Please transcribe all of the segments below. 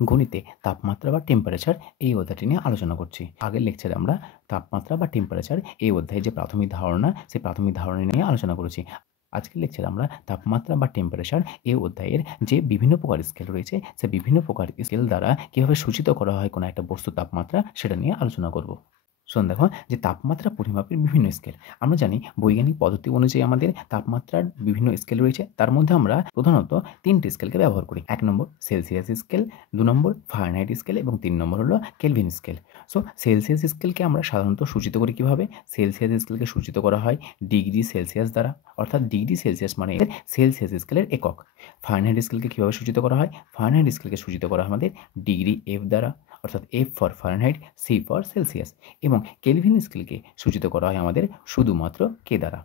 গণিতে তাপমাত্রা বা টেম্পারেচার এই অধ্যায়টি নিয়ে আলোচনা করছি। আগের লেকচারে আমরা তাপমাত্রা বা টেম্পারেচার এই অধ্যায়ে যে প্রাথমিক ধারণা, সেই প্রাথমিক ধারণা নিয়ে আলোচনা করেছি। আজকের লেকচারে আমরা তাপমাত্রা বা টেম্পারেচার এই অধ্যায়ের যে বিভিন্ন প্রকার স্কেল রয়েছে, সে বিভিন্ন প্রকার স্কেল দ্বারা কীভাবে সূচিত করা হয় কোনো একটা বস্তুর তাপমাত্রা, সেটা নিয়ে আলোচনা করব। শোন দেখো, যে তাপমাত্রা পরিমাপের বিভিন্ন স্কেল। আমরা জানি বৈজ্ঞানিক পদ্ধতি অনুযায়ী আমাদের তাপমাত্রার বিভিন্ন স্কেল রয়েছে। তার মধ্যে আমরা প্রধানত ৩টি স্কেলকে ব্যবহার করি। ১ নম্বর সেলসিয়াস স্কেল, ২ নম্বর ফারেনহাইট স্কেল এবং ৩ নম্বর হলো কেলভিন স্কেল। সো সেলসিয়াস স্কেলকে আমরা সাধারণত সূচিত করি কীভাবে? সেলসিয়াস স্কেলকে সূচিত করা হয় ডিগ্রি সেলসিয়াস দ্বারা, অর্থাৎ ডিগ্রি সেলসিয়াস মানে সেলসিয়াস স্কেলের একক। ফারেনহাইট স্কেলকে কীভাবে সূচিত করা হয়? ফারেনহাইট স্কেলকে সূচিত করা হয় আমাদের ডিগ্রি এফ দ্বারা, অর্থাৎ F for Fahrenheit, C for Celsius. এবং কেলভিন স্কেলকে সূচিত করা হয় আমাদের শুধুমাত্র কে দ্বারা।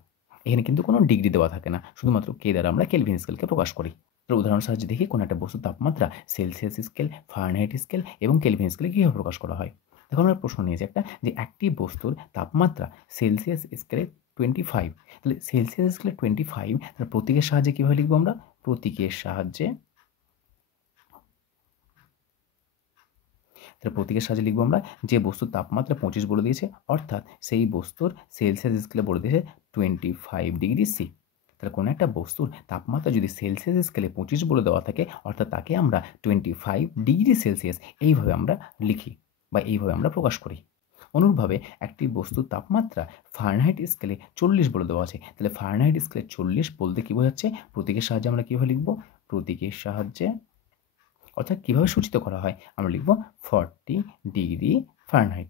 এখানে কিন্তু কোনো ডিগ্রি দেওয়া থাকে না, শুধুমাত্র কে দ্বারা আমরা কেলভিন স্কেলকে প্রকাশ করি। তো উদাহরণ সাহায্যে দেখি কোনো একটা বস্তুর তাপমাত্রা সেলসিয়াস স্কেল, ফারেনহাইট স্কেল এবং কেলভিন স্কেলে কীভাবে প্রকাশ করা হয়। এখন আমরা প্রশ্ন নিয়েছি একটা, যে একটি বস্তুর তাপমাত্রা সেলসিয়াস স্কেলে 25, তাহলে সেলসিয়াস স্কেলে 25, তাহলে প্রতীকের সাহায্যে কীভাবে লিখবো আমরা? প্রতীকের সাহায্যে লিখবো আমরা যে বস্তুর তাপমাত্রা 25 বলে দিয়েছে, অর্থাৎ সেই বস্তুর সেলসিয়াস স্কেলে বলে দিয়েছে 25 ডিগ্রি সি। তাহলে কোনো একটা বস্তুর তাপমাত্রা যদি সেলসিয়াস স্কেলে 25 বলে দেওয়া থাকে, অর্থাৎ তাকে আমরা 25 ডিগ্রি সেলসিয়াস এইভাবে আমরা লিখি বা এইভাবে আমরা প্রকাশ করি। অনুরূপভাবে একটি বস্তুর তাপমাত্রা ফারেনহাইট স্কেলে 40 বলে দেওয়া আছে, তাহলে ফারেনহাইট স্কেলে 40 বলতে কী বোঝাচ্ছে? প্রতীকের সাহায্যে আমরা কীভাবে লিখব? প্রতীকের সাহায্যে, অর্থাৎ কীভাবে সূচিত করা হয়? আমরা লিখব 40 degree Fahrenheit.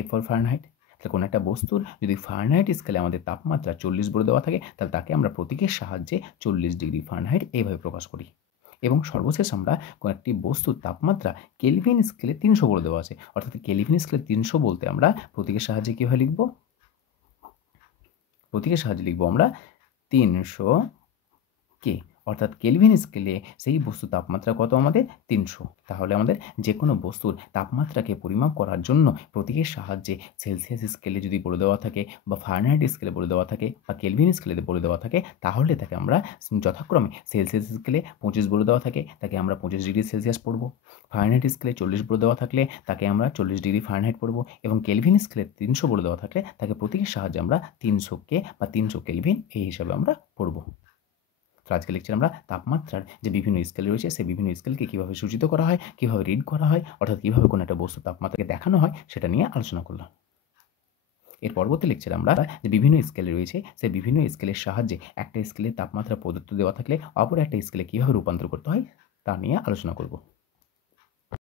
F for Fahrenheit. তাহলে কোনো একটা বস্তুর যদি ফারেনহাইট স্কেলে আমাদের তাপমাত্রা 40 বলে দেওয়া থাকে, তাহলে তাকে আমরা প্রতীকের সাহায্যে 40 ডিগ্রি ফারেনহাইট এইভাবে প্রকাশ করি। এবং সর্বশেষ আমরা কোনো একটি বস্তুর তাপমাত্রা কেলভিন স্কেলে 300 বলে দেওয়া আছে, অর্থাৎ কেলভিন স্কেলে 300 বলতে আমরা প্রতীকের সাহায্যে কীভাবে লিখব? প্রতীকের সাহায্যে লিখব আমরা 300 কে, অর্থাৎ কেলভিন স্কেলে সেই বস্তুর তাপমাত্রা কত আমাদের? 300। তাহলে আমাদের যে কোনো বস্তুর তাপমাত্রাকে পরিমাপ করার জন্য প্রতীকের সাহায্যে সেলসিয়াস স্কেলে যদি বলে দেওয়া থাকে বা ফারেনহাইট স্কেলে বলে দেওয়া থাকে বা কেলভিন স্কেলে বলে দেওয়া থাকে, তাহলে তাকে আমরা যথাক্রমে সেলসিয়াস স্কেলে 25 বলে দেওয়া থাকে, তাকে আমরা 25 ডিগ্রি সেলসিয়াস পড়ব। ফারেনহাইট স্কেলে 40 বলে দেওয়া থাকলে তাকে আমরা 40 ডিগ্রি ফারেনহাইট পড়ব। এবং কেলভিন স্কেলে 300 বলে দেওয়া থাকলে তাকে প্রতীকের সাহায্যে আমরা 300 কে বা 300 কেলভিন এই হিসাবে আমরা পড়ব। তো আজকের লেকচারে আমরা তাপমাত্রার যে বিভিন্ন স্কেল রয়েছে, সেই বিভিন্ন স্কেলকে কীভাবে সূচিত করা হয়, কীভাবে রিড করা হয়, অর্থাৎ কীভাবে কোনো একটা বস্তুর তাপমাত্রাকে দেখানো হয়, সেটা নিয়ে আলোচনা করলাম। এর পরবর্তী লেকচারে আমরা যে বিভিন্ন স্কেল রয়েছে, সেই বিভিন্ন স্কেলের সাহায্যে একটা স্কেলের তাপমাত্রা প্রদত্ত দেওয়া থাকলে অপর একটা স্কেলে কীভাবে রূপান্তর করতে হয়, তা নিয়ে আলোচনা করব।